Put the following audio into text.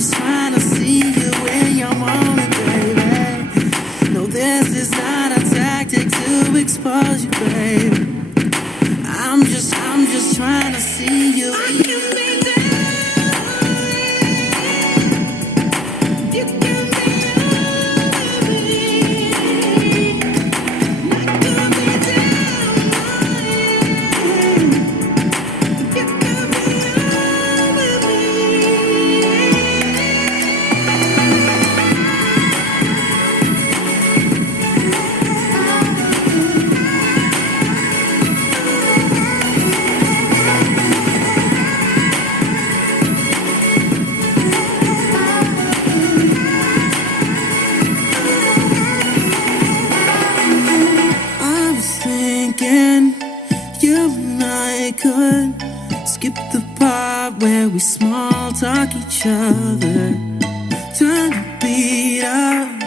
just trying to see you in your moment, baby. No, this is not a tactic to expose you, baby. I'm just trying to see you. I can be down. You can be over me. I can be down. You can be over me. I was thinking you and I could skip the part where we small talk each other, trying to beat up